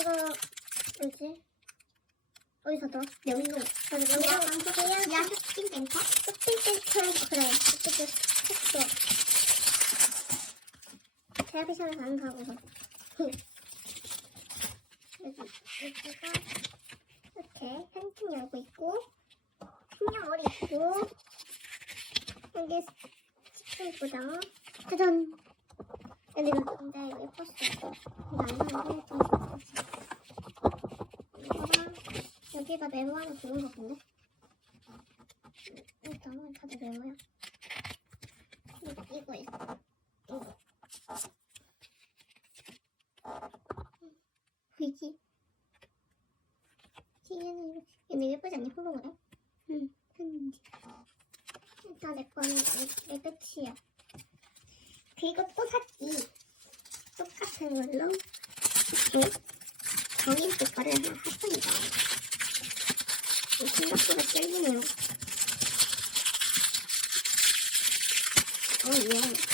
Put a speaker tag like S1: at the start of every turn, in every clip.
S1: 이거 뭐지? 어디서 더? 명동.
S2: 야 쇼핑센터?
S1: 쇼핑센터 그래. 쇼핑센터 안 가고서. 여기 여기가 이렇게 팬팅 열고 있고 풍량머리 있고 여기 스프링보다 짜잔. 여기는 근데 이거 예뻤어. 이거 안 사는데 좀 예뻤어. 여기가 메모 하나 주는 거 같은데? 일단은 다들 메모야. 이거, 이거 있어. 이거. 보이지? 얘는 이렇게. 얘는 예쁘지 않니? 홀로그램? 응, 편지. 일단 내 거는 끝이야. 그리고 또 샀지. 똑같은 걸로. 이렇게. 정인 효과를 하나 샀습니다. 생각보다 짧네요. 어, 예.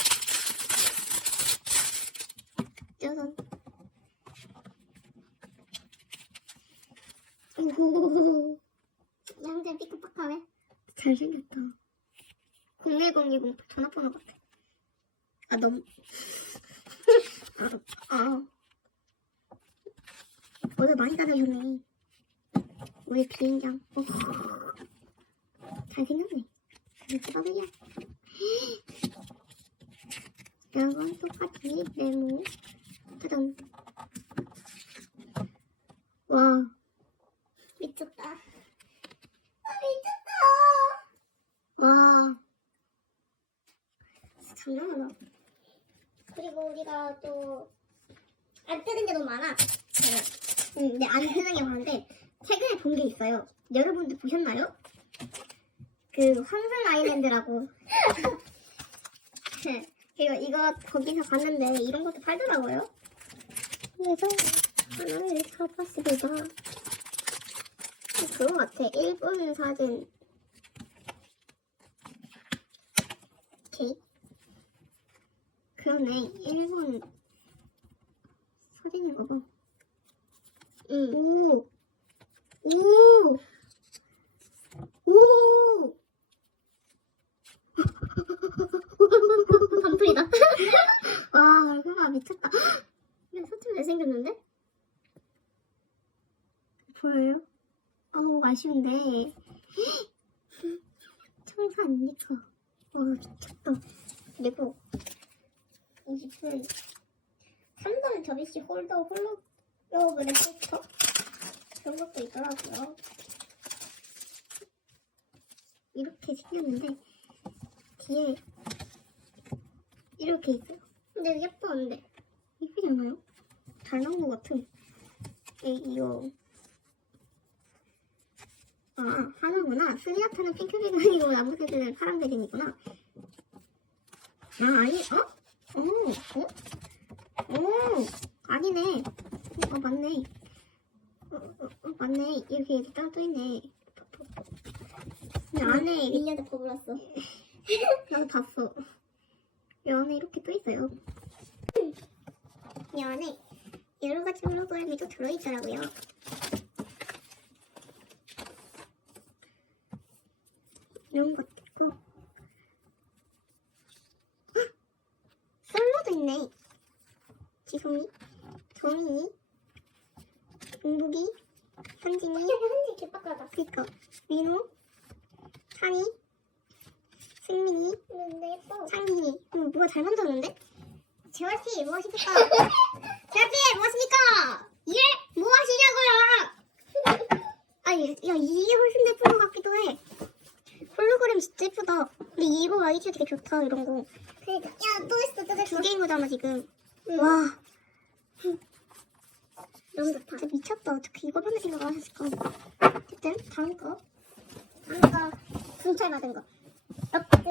S1: 짜잔. 오호호호. 양재 삐끗빡하네. 잘생겼다. 01020 전화번호 같아. 아, 너무. 아, 아. 오늘 많이 다녀줬네. 우리 비행장. 어. 잘생겼네. 이렇게 더블이야. 이건 똑같이 네모. 짜잔. 와. 미쳤다. 아, 미쳤다. 와. 진짜 장난 아니야. 그리고 우리가 또, 안 뜨는 게 너무 많아. 응, 근데 안 뜨는 게 많은데, 최근에 본 게 있어요. 여러분들 보셨나요? 그 황금 아일랜드라고. 그리고 이거 거기서 봤는데 이런 것도 팔더라고요. 그래서 하나를 사봤습니다. 그거 같아. 일본 사진. 오케이. 그러네. 일본 사진인가 봐. 응. 오. 오. 오! 반풀이다. 와, 얼굴가 미쳤다. 이거 소품 잘생겼는데? 보여요? 어우, 아쉬운데. 청사 아닙니까? 와, 미쳤다. 그리고, 이 집은 3번 접이식 홀더 홀로그램 포터? 그런 것도 있더라고요. 이렇게 생겼는데 뒤에 이렇게 있어요. 근데 예뻤는데 이쁘지 않아요? 잘 나온 것 같은. 이, 이거 아 하나구나. 스리아타는 핑크색이 아니고 나무색은 파란색이구나. 아 아니 어? 어? 어? 어 아니네. 어 맞네. 어, 어, 어 맞네. 이렇게 이렇게 따로 또 있네. 안에
S2: 민니한테 버블었어.
S1: 나도 봤어. 이 안에 이렇게 또 있어요. 이 안에 여러 가지 홀로그램이 또 들어있더라고요. 이런 것도 있고. 헉! 솔로도 있네. 지송이, 정인이, 은복이, 현진이,
S2: 현지 개빡가다.
S1: 그니까 민호, 찬이, 승민이,
S2: 근데 예뻐.
S1: 상민이. 어, 뭐가 잘 만들었는데? 재활씨 뭐 하십니까? 예? 뭐 하시냐고요? 아니, 야 이게 훨씬 더 예쁜 것 같기도 해. 홀로그램 진짜 예쁘다. 근데 이거 아이디어 되게 좋다 이런 거.
S2: 그러니까. 야, 또 있어, 또 있어.
S1: 두 개인 거잖아 지금.
S2: 응.
S1: 와,
S2: 너무 좋다.
S1: 진짜 미쳤다. 어떻게 이걸 하는 생각을 하셨을까? 어쨌든 다음 거.
S2: 이거 분철 받은 거. 럭드.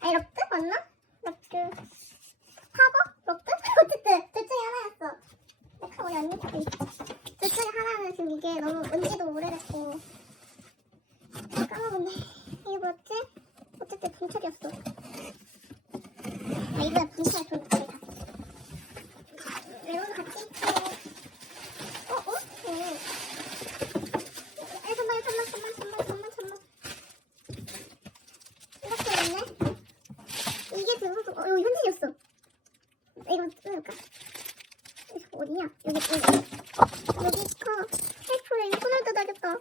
S2: 아니 럭드 맞나? 럭드. 파버? 어, 먹든? 어쨌든 둘 중에 하나였어. 내가 우리 언니 것도 있어. 둘 중에 하나는 지금 이게 너무 은지도 오래됐고 아, 까먹었네. 이게 뭐였지? 어쨌든 분철이었어. 아 이거야 분철 좀 보자. 레몬 같이 있고. 어? 어? 네. 아이 잠만 잠만 잠만 잠만 잠만 잠만. 이렇게
S1: 됐네.
S2: 이게 대부분 어 이거 현진이었어. 이건 뚫을까? 어디냐? 여기 여기 어, 여기 커
S1: 테이프에
S2: 이거 손을 뜯어야겠다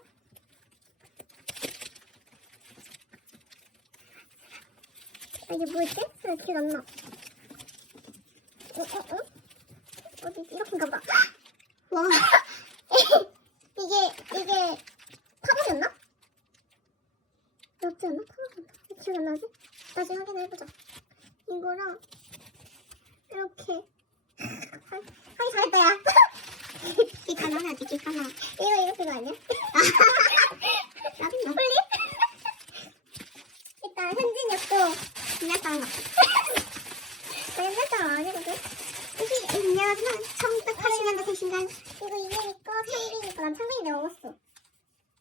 S2: 아, 이게 뭐였지? 아,
S1: 기억 안 나. 1980년대 생신간
S2: 이거 이메일 거 창빈이 거난 창빈이 내가 먹었어.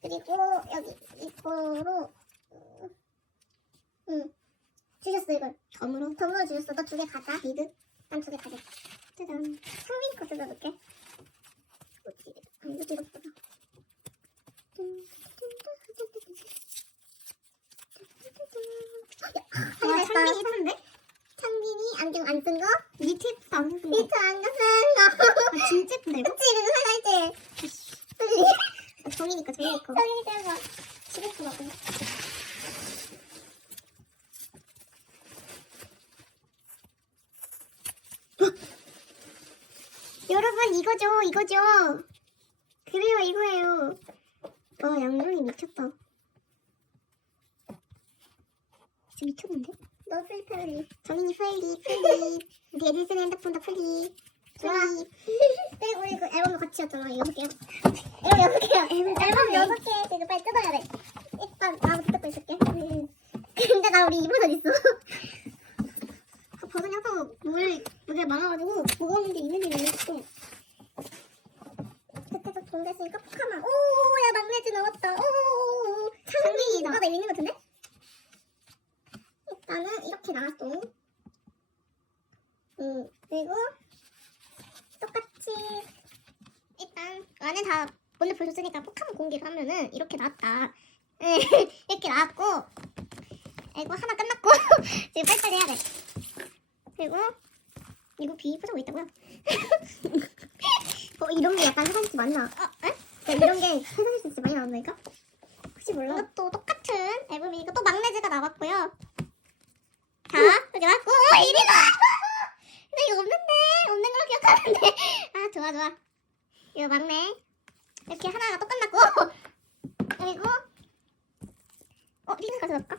S2: 그리고 여기 이거로 음, 응 주셨어 이걸
S1: 덤으로
S2: 덤으로 주셨어. 너 두 개 가자.
S1: 미드
S2: 난 두 개 가자. 짜잔. 창빈이 거 뜯어볼게. 어디? 아 이거 뜯어보자.
S1: 와, 창빈이 예쁜데?
S2: 창빈이 안경 안 쓴 거?
S1: 니트 예쁘다, 안 예쁜데?
S2: 니트 안경 쓴 거.
S1: 아, 진짜 예쁜데, 이거?
S2: 그치 그거 있지.
S1: 아, 정이니까, 정이니까.
S2: 창빈이 떼봐. 집에서 먹어.
S1: 여러분, 이거죠, 이거죠. 그래요, 이거예요. 와, 양정이 미쳤다. 진짜 미쳤는데?
S2: 너 슬퍼리.
S1: 정인이 플립, 플립. 애들 쓰는 핸드폰도 플립.
S2: 좋아.
S1: 플립.
S2: 그리고 우리 그 앨범도 같이 였잖아. 여섯 개요. 앨범 여섯 개요.
S1: 앨범.
S2: 여섯 개 지금 빨리 뜯어야 돼. 일단 나부터 뜯고 있을게. 근데 나 우리 이 버전 있어.
S1: 그 버전이 항상 물, 물에 많아가지고 무거운 게 있는 게거
S2: 그때도 동됐으니까 포카만. 오야 막내즈 나왔다. 오. 아나 이거 있는 것 같은데? 일단은 이렇게 나왔어. 음 그리고 똑같이
S1: 일단 안에 다 먼저 보셨으니까 포카몬 공개를 하면은 이렇게 나왔다. 이렇게 나왔고 이거 하나 끝났고 지금 빨리빨리 해야 돼. 그리고 이거 비 포장고 있다고요?
S2: 어 이런 게 약간 회사실수 많이 나.
S1: 어? 에?
S2: 야, 이런 게 회사실수 진짜 많이 나온다니까? 혹시 몰라?
S1: 이것도 똑같은 앨범이니까 또 막내즈가 나왔고요. 다 여기 나왔고 어, 이리가 근데 이거 없는데 없는 걸로 기억하는데 아 좋아 좋아 이거 막내 이렇게 하나가 또 끝났고 그리고 어 핑크 가져갈까?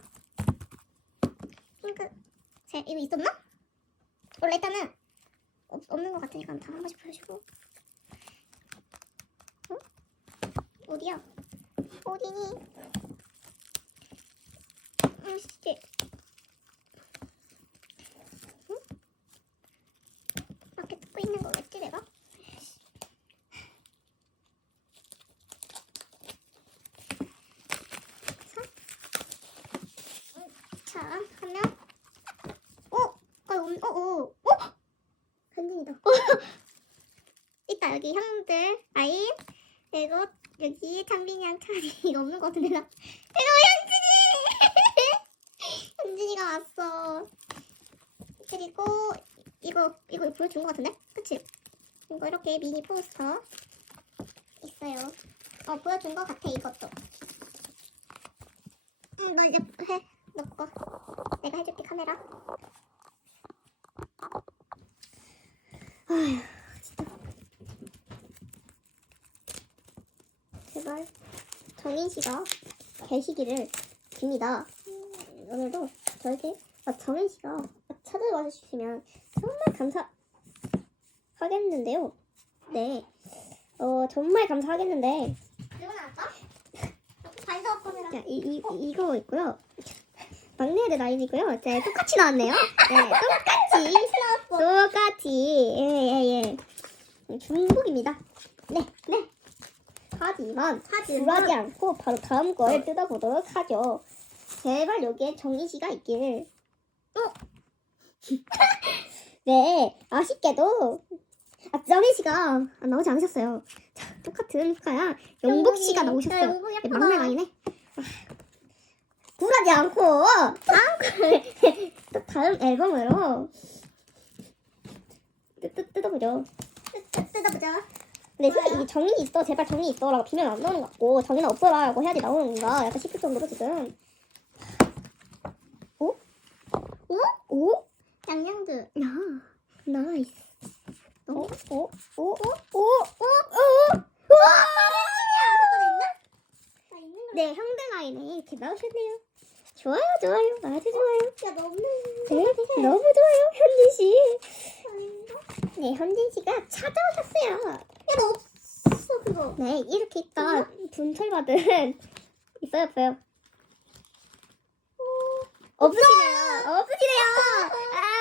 S1: 핑크 제 이거 있었나? 원래 일단은 없, 없는 것 같으니까 다 한 번씩 보여주고 어? 어디야? 어디니? 음, 씨. 응? 뜯고 있는 거겠지, 내가? 자, 자, 하면, 어? 어, 어, 어, 어?
S2: 현진이다.
S1: 있다, 여기 형들, 아이, 그리고 여기 창빈이랑 차리 이거 없는 거 같은데, 나. 이거 현진이! 현진이가 왔어. 그리고 이거 이거 보여준 것 같은데? 이거 이렇게 미니 포스터 있어요. 어 보여준 것 같아 이것도. 응, 너 이제 해. 너 거. 내가 해줄게 카메라. 아휴 진짜. 제발 정인 씨가 계시기를 빕니다. 음, 오늘도 저에게 아, 정인 씨가 찾아와 주시면 정말 감사 하겠는데요. 네. 어, 정말 감사하겠는데.
S2: 나왔어? 반서 카메라.
S1: 자, 이, 이, 이거 있고요. 막내들 나이이고요. 자, 똑같이 나왔네요. 네, 똑같이. 똑같이. 예, 예, 예. 중복입니다. 네, 네. 하지만, 굴하지 않고 바로 다음 걸 뜯어보도록 하죠. 제발 여기에 정인 씨가 있기를. 어? 네, 아쉽게도 아, 정인 씨가 안 나오지 않으셨어요. 자, 똑같은 후카야 영복 씨가
S2: 야,
S1: 나오셨어요. 네,
S2: 예쁘다.
S1: 막내 아니네. 아, 굴하지 않고 다음 걸 또 다음 앨범으로 뜯, 뜯, 뜯어보죠.
S2: 뜯- 뜯어보자.
S1: 진짜.
S3: 근데 솔직히 이게 정이 있어 제발 정이 있어라고 비면 안 나오는 것 같고 정이는 없어라고 해야지 나오는 건가 약간 싶을 정도로 지금 오? 오? 오?
S1: 양양드.
S3: 야 나이스 오? 오? 와!
S1: 나 있는 거.
S3: 네 형들 아이네 이렇게 나오셨네요 좋아요 좋아요 아주 좋아요
S1: 야 너무.
S3: 네 너무 좋아요 현진 씨? 네, 현진 씨가 찾아오셨어요.
S1: 야 너 없어 그거.
S3: 네, 이렇게 있다. 분철받은 있어요, 없어요? 없으시네요. 없으시네요. 아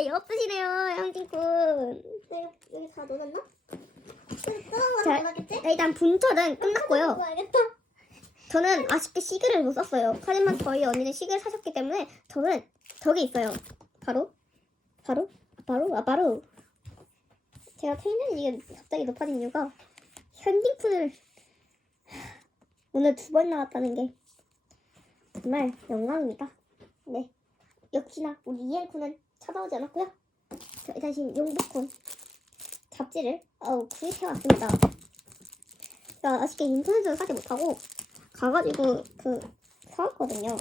S3: 이, 없으시네요, 현진군.
S1: 내가 여기 다? 뜯어놓은
S3: 자,
S1: 건 몰랐겠지?
S3: 일단 분철은 끝났고요.
S1: 알겠다.
S3: 저는 아쉽게 시그를 못 썼어요. 하지만 저희 언니는 시그를 사셨기 때문에 저는 저기 있어요. 바로, 바로, 바로, 아, 바로. 제가 텐션이 이게 갑자기 높아진 이유가 현딩푼을 오늘 두 번 나왔다는 게 정말 영광입니다. 네. 역시나 우리 이엔쿤은 찾아오지 않았고요. 저희 다시 용복쿤 잡지를 어, 구입해왔습니다. 나 아쉽게 인터넷으로 사지 못하고 가가지고 그 사왔거든요.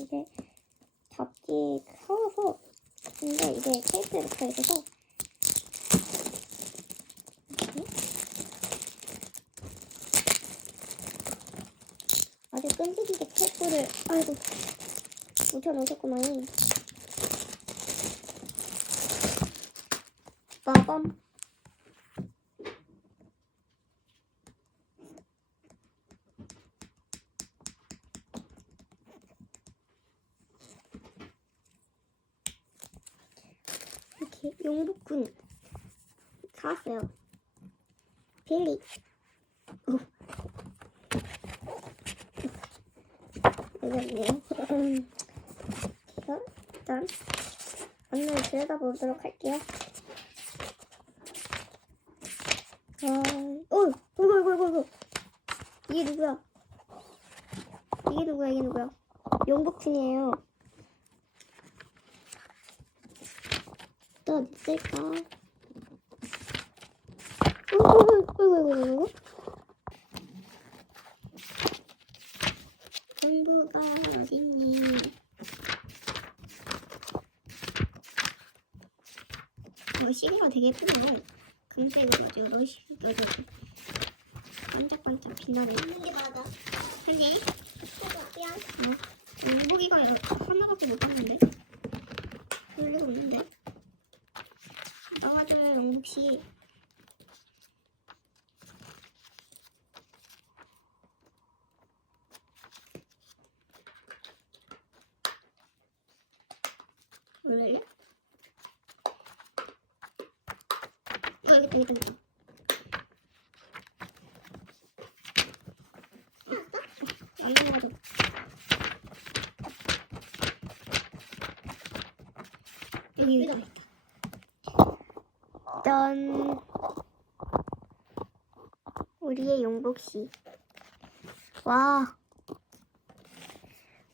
S3: 이게 잡지 사와서 근데 이게 케이스에 붙어 있어서 아주 끈질기게 테이프를 아이고 묻혀놓으셨구만. 빠밤. 이렇게 용복군 사왔어요. 빌리. 오. 이거네요. 제가 일단 들여다보도록 할게요. 아, 어, 이거 이거 이거 이거 이게 누구야? 이게 누구야? 이게 누구야? 용복군이에요. 또 있을까? 어이구. 공부가 어딨니? 어, 시계가 되게 예쁘네요. 금색으로 아주 러시, 여기 반짝반짝 빛나는.
S1: 있는 게 맞아.
S3: 근데
S1: 미안.
S3: 어, 용복이가 하나밖에 못 봤는데? 리가 없는데? 나와줘요, 용복씨. 원래요? 어, 여기 있다, 여기 있다. 어, 안 나와가지고. 여기 여기다 짠 우리의 용복씨 와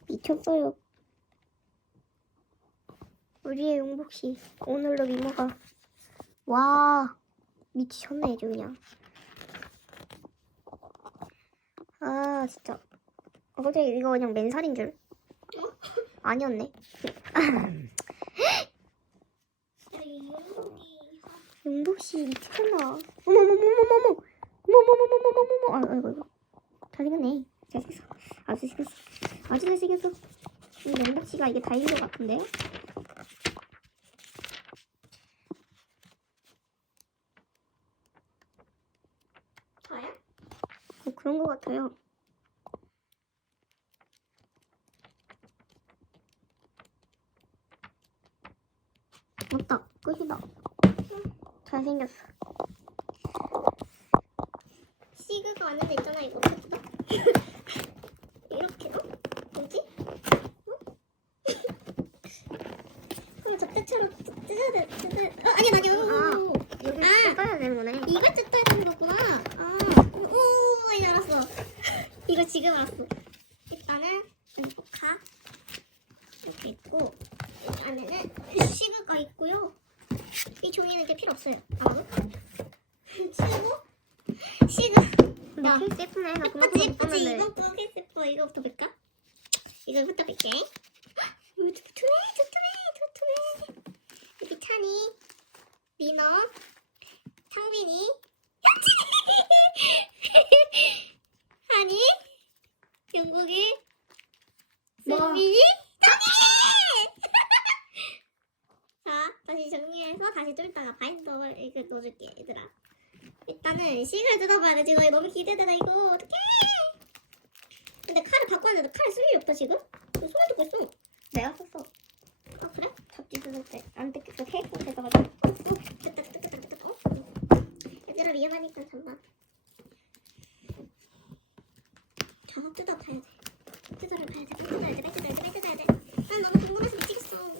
S3: 미쳤어요. 우리의 용복씨 오늘로 미모가. 와 미치셨네 아주 그냥. 아 진짜. 아, 갑자기 이거 그냥 맨살인 줄? 아니었네 용복씨 미쳤나? 어머머머머머머! 어머머머머머머머! 아이고 아이고 아이고 잘생겼네 잘생겼어 아주 잘생겼어 아주 잘생겼어 이 용복씨가 이게 다인 것 같은데?
S1: 다야?
S3: 어, 그런 것 같아요 맞다 끝이다 잘생겼어.
S1: 시그가 왔는데 있잖아 이거 어떻게 뜯어? 이렇게 어? 뭐지? 어? 그럼 저때처럼 뜯어야 돼 뜯어야 어 아니 아니
S3: 아.
S1: 오
S3: 여기
S1: 아.
S3: 뜯어야 되는 거네
S1: 이걸 뜯어야 되는 거구나 아오 이제 알았어 이거 지금 알았어 일단은 가 이렇게 있고 이 안에는 시그가 있고요 이 종이는 이렇게 필요 없어요. 아무도. 치고 시그.
S3: 근데
S1: 야.
S3: 케이스 예쁘네. 나 그만
S1: 예쁘지
S3: 그만
S1: 예쁘지.
S3: 못
S1: 이거 케이스 예뻐. 이거부터 볼까? 볼게. 이거 두툼해 두툼해 두툼해. 여기 찬이, 민어, 창빈이, 한이, 영국이,
S3: 뭐?
S1: 승민이, 정리! 자, 다시 정리해서 다시 좀 이따가 바인더 이거 넣어줄게, 얘들아. 일단은 식을 뜯어봐야 돼. 지금 너무 기대되다, 이거. 어떡해! 근데 칼을 바꿨는데 칼을 쓸 일이 없다, 지금? 이거 손에 듣고 있어.
S3: 내가 썼어.
S1: 아, 그래?
S3: 잡지 뜯을 때안 뜯겼어. 케이스 뜯어가지고.
S1: 어, 됐다, 됐다, 됐다, 됐다. 어? 얘들아, 위험하니까 잠깐. 자, 뜯어봐야 돼. 뜯어를 봐야 돼. 뜯어야 돼. 뜯어야 돼. 뜯어야 돼. 난 너무 궁금해서 미치겠어.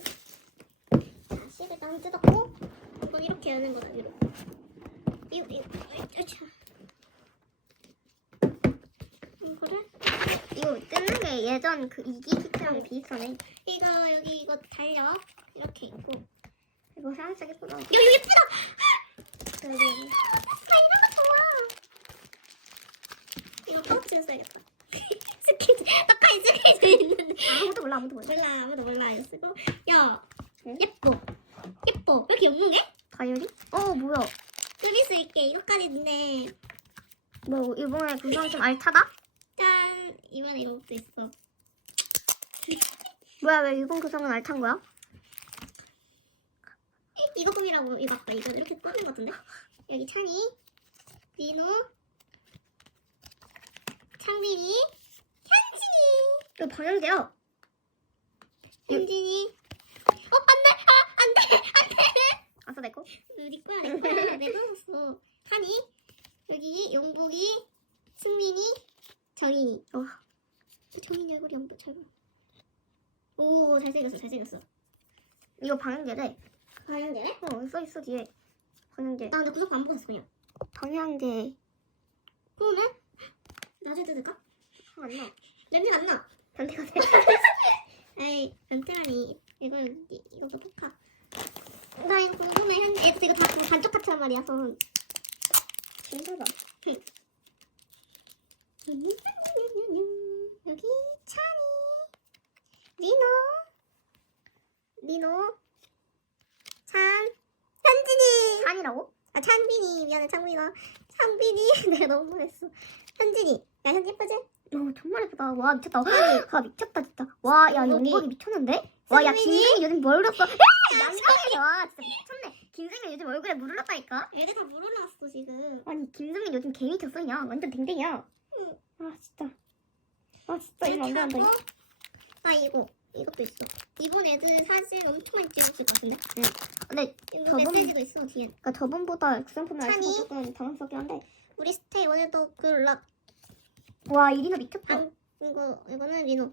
S1: 자, 씨를 딱 뜯었고, 이건 이렇게 여는 거다, 위로. 이거, 이거, 어이, 자. 이거를,
S3: 이거 뜯는 게 예전 그 이기 키트랑 비슷하네.
S1: 이거, 여기, 이거 달려. 이렇게 있고.
S3: 이거 살짝 예쁘다.
S1: 야, 이거 예쁘다!
S3: 그래도
S1: 아, 이런 거 좋아. 이거 파우치에 써야겠다. 스케줄, 떡하니 스케줄 있는데.
S3: 아무도 몰라 아무도 몰라.
S1: 몰라, 아무도 몰라. 이거 쓰고. 야,
S3: 응?
S1: 예뻐. 예뻐. 왜 이렇게 없는 게?
S3: 다이어리? 어 뭐야?
S1: 끄비 수 있게 이것까지 있네.
S3: 뭐 이번에 구성 좀 알차다?
S1: 짠. 이번에 이런 것도 있어.
S3: 뭐야 왜 이번 구성은 알찬 거야?
S1: 이거 꿈이라고 이거 아까 이거 이렇게 꺼낸 것 같은데? 여기 찬이, 민호, 창빈이, 현진이.
S3: 이거 방향제야.
S1: 현진이. 어, 안 돼! 아, 안 돼! 안 돼!
S3: 아싸 내 거.
S1: 네 거야, 내 거야. 내가 샀어. 한이, 여기 용복이, 승민이, 정인이.
S3: 어.
S1: 정인이 얼굴이 엄청 잘 봐. 오, 잘생겼어, 잘생겼어.
S3: 이거 방향제래.
S1: 방향제네?
S3: 어 써있어 뒤에. 방향제.
S1: 나 근데 구독 안 보고 있어, 그냥.
S3: 방향제.
S1: 그러네? 나중에 뜯을까?
S3: 안 나.
S1: 냄새 안 나.
S3: 변태가 돼.
S1: 에이, 변태라니. 이거, 이- 이거도 포카. 나 이거 궁금해. 현, 애들 이거 다 반쪽 같은 말이야, 손.
S3: 신기하다.
S1: 여기 찬이 리노 리노 찬 현진이
S3: 찬이라고?
S1: 아 찬빈이 미안해 창빈아 창빈이 내가 너무 못했어 현진이 야 현진 예쁘지?
S3: 어 정말 예쁘다. 와 미쳤다. 와 미쳤다 진짜. 와야
S1: 여기.
S3: 영복이 미쳤는데? 와야
S1: 승민이?
S3: 김승이 요즘 뭘 흘렸어? 양강이 와 진짜 미쳤네. 김승이 요즘 얼굴에 물 흘렀다니까?
S1: 애들 다 물어놨어 지금
S3: 아니 김승민 요즘 개 미 쳤어 그냥 완전 댕댕이야.
S1: 응.
S3: 아 진짜. 아 진짜 이거 안돼 안돼.
S1: 하고, 아 이거 이것도 있어 이번 애들 사실 엄청 많이 찍었을 것 같은데
S3: 근데
S1: 이거
S3: 저번-
S1: 메시지도 있어 뒤에
S3: 그러니까 저번보다 구성품이
S1: 찬이?
S3: 알차서 조금 당황스럽긴 한데.
S1: 우리 스테이 오늘도 그락
S3: 와 이리나 미쳤다.
S1: 안 이거 이거는 민호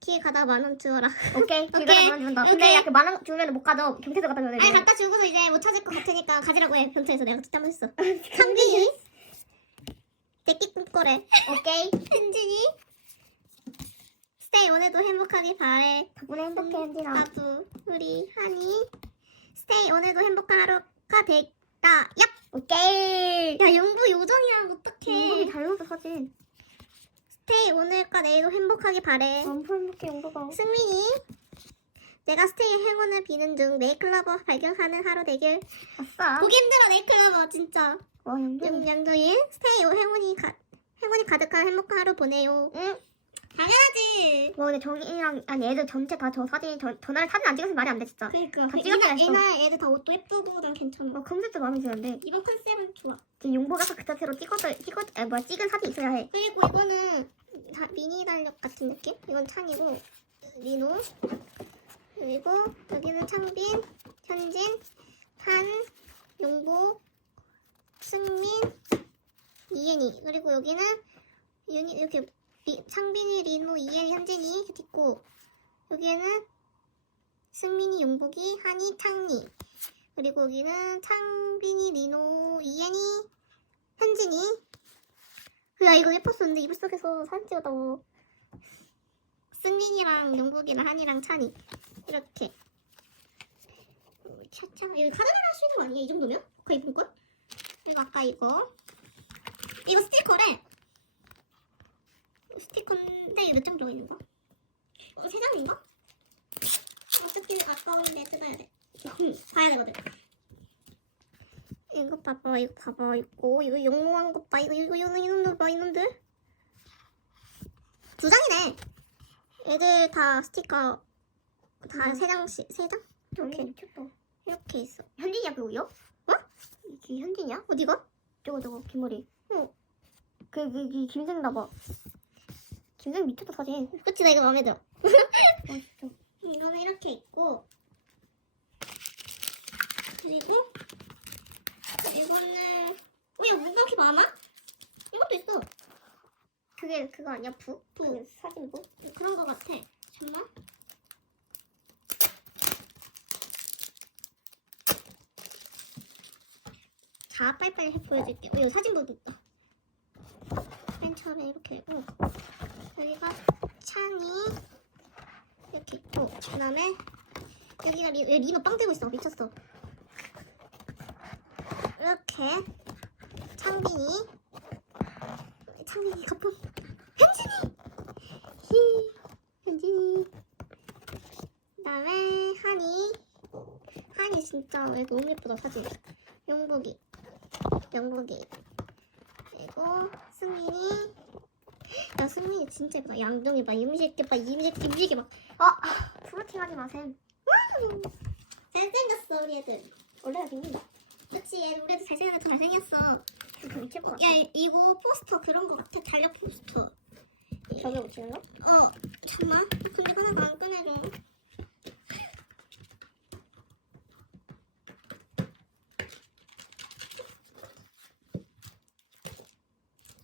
S1: 길 가다 만 원 주어라
S3: 오케이
S1: 오케이.
S3: 길가다 만원 준다. 근데
S1: 오케이.
S3: 야그 만원 주면 못 가져. 경찰서 갖다 줘야 돼.
S1: 아니 갖다 주고서 이제 못 찾을 것 같으니까 가지라고 해 근처에서 내가 진짜 했어 창빈 꿈꿔래
S3: 오케이.
S1: 현진이 스테이 오늘도 행복하길 바래
S3: 덕분에 행복해 현진아.
S1: 나도 우리 한이 스테이 오늘도 행복한 하루가 됐다 얍!
S3: 오케이.
S1: 야 영부 요정이랑 어떡해
S3: 잘 나왔어 사진.
S1: 스테이 오늘과 내일도 행복하길 바래
S3: 엄청 행복해 영복아.
S1: 승민이 내가 스테이의 행운을 비는 중 네이클러버 발견하는 하루 되길
S3: 아싸.
S1: 보기 힘들어 네이클러버 진짜
S3: 와 영준이.
S1: 양정인 스테이 행운이 가, 행운이 가득한 행복한 하루 보내요
S3: 응.
S1: 당연하지
S3: 와 근데 정이랑 아니 애들 전체 다 저 사진 저 전날 사진 안 찍으면 말이 안 돼 진짜.
S1: 그러니까 다그
S3: 찍었어야
S1: 이날,
S3: 했어.
S1: 이날 애들 다 옷도 예쁘고 난 괜찮아
S3: 어 컨셉도 마음에 드는데
S1: 이번 컨셉은 좋아
S3: 지금 용복아서 그 자체로 찍어서 찍어 아 뭐야 찍은 사진 있어야 해.
S1: 그리고 이거는 다 미니 달력 같은 느낌? 이건 찬이고 리노 그리고 여기는 창빈, 현진, 한, 용보, 승민, 이엔이. 그리고 여기는 유니 이렇게 리, 창빈이, 리노, 이엔이, 현진이 있고 여기에는 승민이, 용복이, 한이, 창리 그리고 여기는 창빈이, 리노, 이엔이, 현진이. 야 이거 예뻤었는데 이불 속에서 사진 찍었다고. 승민이랑 영국이랑 한이랑 찬이. 이렇게. 차차. 여기 카드를 할수 있는 거 아니야? 이 정도면? 거의 본건? 그리고 아까 이거 이거 스티커래 스티커인데 이거 몇장 들어있는 거? 어, 세 장인가? 어차피 아까운데 뜯어야 돼 음, 봐야 되거든 이거 봐봐 이거 봐봐 이거 이거 영롱한 것 봐 이거 이거 이거 이놈들 봐 이놈들 두 장이네 애들 다 스티커 다 세 장씩 세 장? 이렇게
S3: 미쳤다.
S1: 이렇게 있어. 현진이야 그거요? 어? 이게 현진이야? 어디가? 저거 저거 김머리. 응. 그, 그, 그 김생 나봐. 김생 미쳤다 사진. 그치 나 이거 마음에 들어.
S3: 멋있어.
S1: 이거는 이렇게 있고 그리고 이거는 어, 야 뭐가 이렇게 많아? 이것도 있어. 그게 그거 아니야 부? 부.
S3: 사진부?
S1: 그런 거 같아. 잠만. 자, 빨리빨리 해 보여줄게. 어, 여기 사진보도 있다. 맨 처음에 이렇게 있고, 여기가 창이 이렇게 있고, 그 다음에 여기가 리, 여기 리너 빵 되고 있어. 미쳤어. 이렇게 창빈이, 창빈이 거품, 현진이! 히, 현진이. 그 다음에 한이. 한이 진짜 왜 너무 예쁘다 사진. 영복이. 영복이. 그리고 승민이. 야 승민이 진짜 예쁘다. 양동이 봐. 이미지 봐. 이미지 이미지 봐.
S3: 아, 플로팅 하지 마셈.
S1: 잘생겼어 우리 애들.
S3: 원래가 생긴다.
S1: 그렇지. 얘 우리 애들 잘생겼어. 잘생겼어. 야 이- 이거 포스터 그런 거 같아. 달력 포스터.
S3: 저게 거?
S1: 어 잠만. 근데 하나도 안 꺼내줘.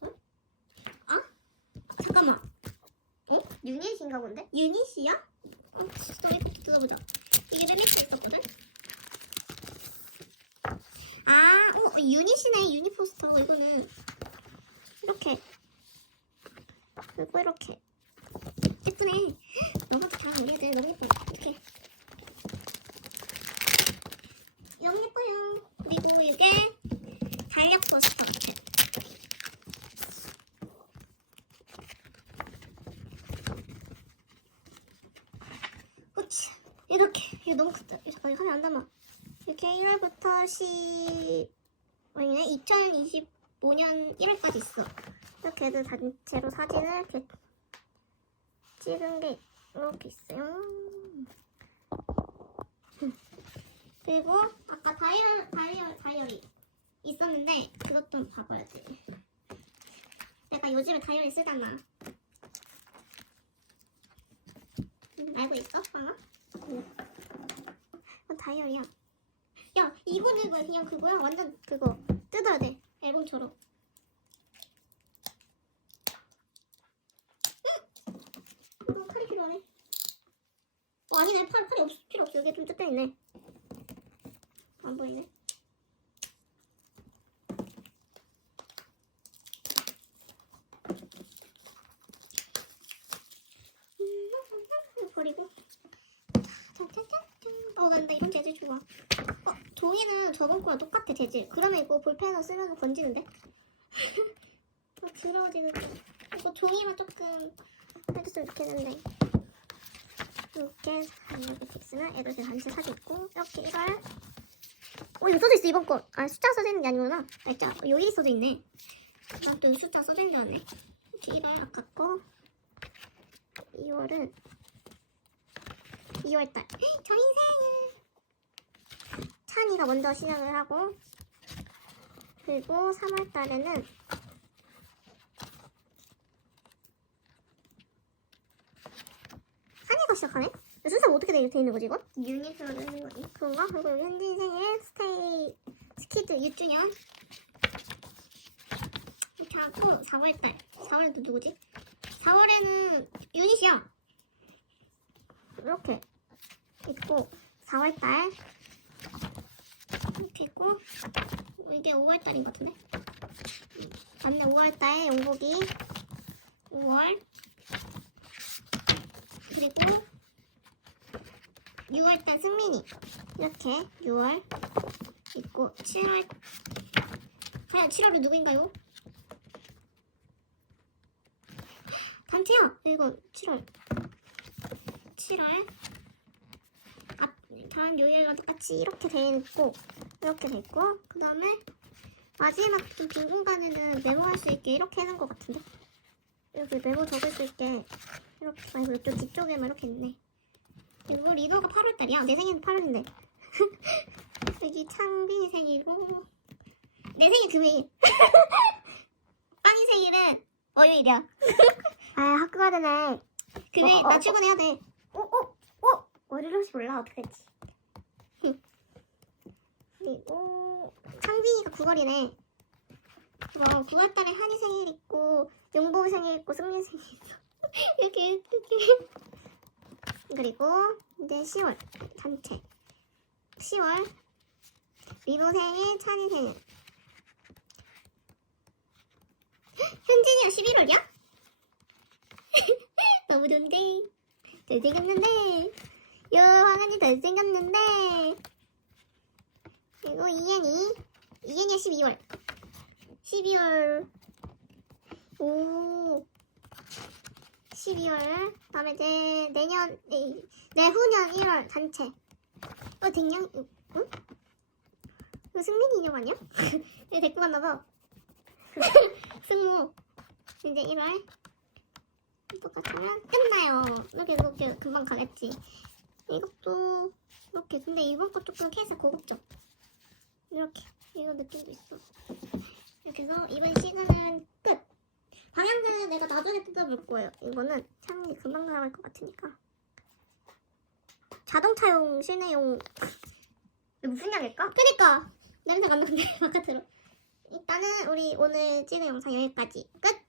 S1: 어? 아? 잠깐만.
S3: 유닛인가 본데?
S1: 유닛이야? 어, 진짜 리포트 뜯어보자. 이게 리미트 있었거든? 아, 어, 유닛이네, 유닛 포스터. 이거는. 이렇게. 그리고 이렇게. 예쁘네. 너무 다 우리 애들 너무 예뻐. 이렇게. 너무 예뻐요. 그리고 이게 달력 포스터 같아. 그치. 이렇게. 이거 너무 크다. 이거 잠깐 이거 하면 안 담아. 이렇게 1월부터 10, 아니네, 2025년 1월까지 있어. 이렇게 애들 단체로 사진을 이렇게 찍은 게 이렇게 있어요. 그리고 아까 다이어, 다이어, 다이어리 있었는데 그것 좀 봐봐야지. 내가 요즘에 다이어리 쓰잖아. 음, 알고 있어? 하나? 이건 다이어리야. 야, 이거는 왜 그냥 그거야? 완전 그거 뜯어야 돼. 앨범처럼. 응! 이거 칼이 필요하네. 어, 아니네. 팔, 팔이 없, 필요 없어. 여기 좀 뜯겨 있네. 안 보이네. 음, 버리고. 어, 나, 나 이런 재질 좋아. 어, 종이는 저번 거랑 똑같아, 재질. 그러면 이거 볼펜으로 쓰면 번지는데? 어, 더러워지는. 이거 종이만 조금 해줬으면 좋겠는데. 이렇게 픽스는 애들 단체 사진 있고 이렇게 이걸 어 이거 써져 있어 이번 거. 아 숫자 써져 있는 게 아니구나. 날짜 어, 요일이 써져 있네. 난또 숫자 써져 있는 줄 알았네. 이렇게 1월 아까 거 2월은 2월달 저희 생일 찬이가 먼저 시작을 하고 그리고 3월달에는 한이가 시작하네? 순서가 어떻게 돼, 돼 있는 거지 이건?
S3: 유닛으로 되는 거 아니야?
S1: 그런가? 그리고 여기 현진 생일 스테이 스키드 6주년 이렇게 하고 4월달 4월에 또 누구지? 4월에는 유닛이야 이렇게 있고 4월달. 이렇게 있고 이게 5월달인 것 같은데? 음, 맞네 5월달에 용복이 5월. 그리고 6월달 승민이. 이렇게 6월 있고 7월. 과연 7월은 누구인가요? 단체야 이거 7월. 7월. 앞 다음 요일과 똑같이 이렇게 돼 있고 이렇게 돼 있고 그 다음에 마지막 좀빈 공간에는 메모할 수 있게 이렇게 해놓은 것 같은데 여기 메모 적을 수 있게 이렇게 아이고 이쪽 뒤쪽에만 이렇게 있네 그리고 리더가 8월달이야 내 생일은 8월인데 여기 창빈이 생일이고 내 생일 금요일 빵이 생일은 월요일이야
S3: 아 학교 가야 되네.
S1: 금요일
S3: 어, 어,
S1: 나
S3: 어.
S1: 출근해야 돼
S3: 어? 어? 어? 월요일 혹시 몰라 어떡하지?
S1: 그리고 창빈이가 9월이네. 뭐 9월달에 한이 생일 있고 용보 생일 있고 승민 생일 있어. 이렇게 이렇게. 그리고 이제 10월 단체. 10월 미보 생일, 찬이 생일. 현진이가 11월이야? 너무 좋은데. 잘생겼는데. 요 황은이 잘생겼는데. 그리고 이엔이. 이엔이가 12월. 12월. 오. 12월. 다음에 이제 내년 에이, 내후년 1월 단체. 어 댕냥 응? 이거 승민이 인형 아니야? 이거 데리고 갔나봐 승무. 이제 1월. 똑같으면 끝나요. 이렇게 이렇게 금방 가겠지. 이것도 이렇게. 근데 이번 거 조금 케이스 고급져 이렇게. 이런 느낌도 있어. 이렇게 해서 이번 시즌은 끝. 방향제는 내가 나중에 뜯어볼 거예요. 이거는 창이 금방 나갈 것 같으니까. 자동차용 실내용.
S3: 무슨 약일까?
S1: 그니까! 냄새가 안 나는데 바깥으로. 일단은 우리 오늘 찍은 영상 여기까지. 끝